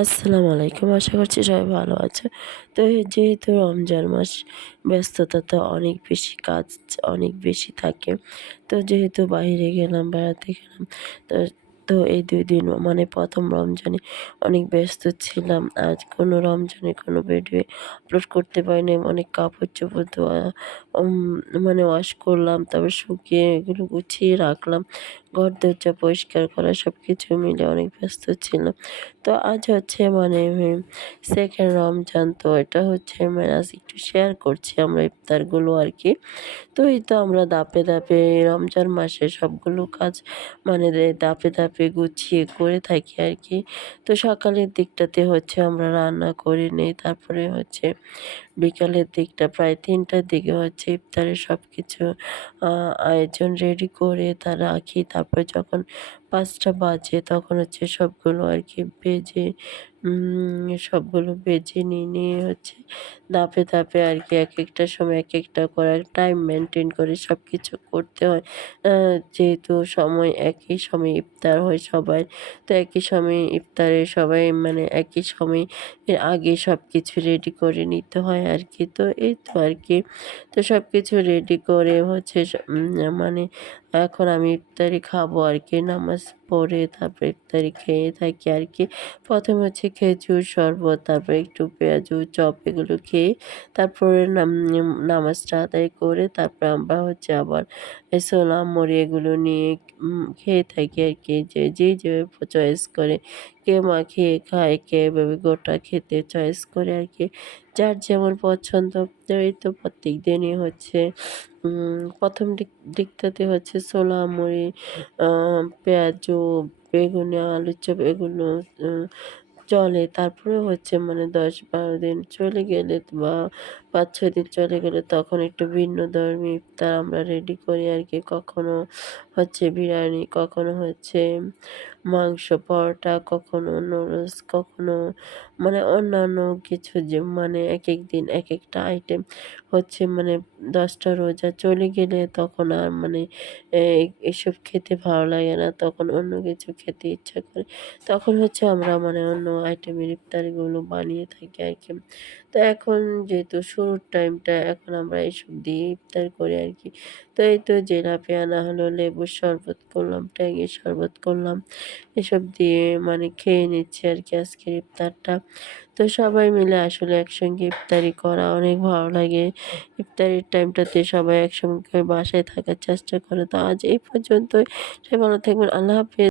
আসসালামু আলাইকুম, আশা করছি সবাই ভালো আছে। তো যেহেতু রমজান মাস, ব্যস্ততা তো অনেক বেশি কাজ অনেক বেশি থাকে। তো যেহেতু বাইরে গেলাম, বেড়াতে গেলাম, তো তো এই দুই দিন মানে প্রথম রমজানে অনেক ব্যস্ত ছিলাম। আজ কোনো রমজানে কোনো ভিডিও আপলোড করতে পারিনি, অনেক কাপড় চোপড় ধোয়া মানে ওয়াশ করলাম, তারপর শুকিয়ে এগুলো গুছিয়ে রাখলাম। ঘর দরজা পরিষ্কার করা সব কিছু মিলে অনেক ব্যস্ত ছিল। তো আজ হচ্ছে মানে সেকেন্ড রমজান, তো এটা হচ্ছে মানে আজ একটু শেয়ার করছি আমরা ইফতারগুলো আর কি। তো এই তো আমরা দাপে দাপে রমজান মাসে সবগুলো কাজ মানে দাপে দাপে গুছিয়ে করে থাকি আর কি। তো সকালের দিকটাতে হচ্ছে আমরা রান্না করে নিই, তারপরে হচ্ছে বিকালের দিকটা, প্রায় তিনটার দিকে হচ্ছে ইফতারের সব কিছু আয়োজন রেডি করে তা রাখি। তারপর যখন পাঁচটা বাজে তখন হচ্ছে সবগুলো আর কি বেজে সবগুলো বেজে নিয়ে নিয়ে হচ্ছে ধাপে ধাপে আর কি এক একটা সময় এক একটা করার টাইম মেনটেন করে সব কিছু করতে হয়। যেহেতু সময় একই সময় ইফতার হয় সবাই তো একই সময় ইফতারে সবাই মানে একই সময় আগে সব কিছু রেডি করে নিতে হয় আর কি। তো এই তো আর কি। তো সব কিছু রেডি করে হচ্ছে মানে এখন আমি ইফতারি খাব আর কি, নামাজ পড়ে তারপরে ইফতারি খেয়ে থাকি আর কি। প্রথমে হচ্ছে খেজুর শরবত, তারপরে একটু পেঁয়াজু, চপ এগুলো খেয়ে তারপরে নামাজটা আদায় করে তারপরে আমরা হচ্ছে আবার সোলাম মুড়ি এগুলো নিয়ে খেয়ে থাকি আর কি। যে যে যেভাবে চয়েস করে, কে মাখিয়ে খায় কে এভাবে গোটা খেতে চয়েস করে আর কি। যার যেমন পছন্দ, এই তো প্রত্যেক দিনই হচ্ছে প্রথম দিক, দিকটাতে হচ্ছে ছোলা মুড়ি পেঁয়াজু, বেগুনি, আলুর চপ এগুলো চলে, তারপরে হচ্ছে মানে দশ বারো দিন চলে গেলে বা পাঁচ ছয় দিন চলে গেলে তখন একটু ভিন্ন ধর্মী ইফতার আমরা রেডি করি আর কি। কখনো হচ্ছে বিরিয়ানি, কখনো হচ্ছে মাংস, পরোটা, কখনো নুডলস, কখনো মানে অন্যান্য কিছু যে মানে এক এক দিন এক একটা আইটেম হচ্ছে মানে দশটা রোজা চলে গেলে তখন আর মানে এসব খেতে ভালো লাগে না। তখন অন্য কিছু খেতে ইচ্ছা করে। তখন হচ্ছে আমরা মানে অন্য আইটেমের ইফতারিগুলো বানিয়ে থাকি আর কি। তো এখন যেহেতু শুরুর টাইমটা এখন আমরা এইসব দিয়ে ইফতার করি আর কি। তো এই তো জেলাপি আনা হলো লেবুর শরবত করলাম, ট্যাঙের শরবত করলাম। এসব দিয়ে মানে খেয়ে নিচ্ছি আর কি আজকের ইফতারটা। তো সবাই মিলে আসলে একসঙ্গে ইফতারি করা অনেক ভালো লাগে। ইফতারির টাইমটাতে সবাই একসঙ্গে বাসায় থাকার চেষ্টা করে। তো আজ এই পর্যন্তই। সবাই ভালো থাকবেন। আল্লাহ হাফেজ।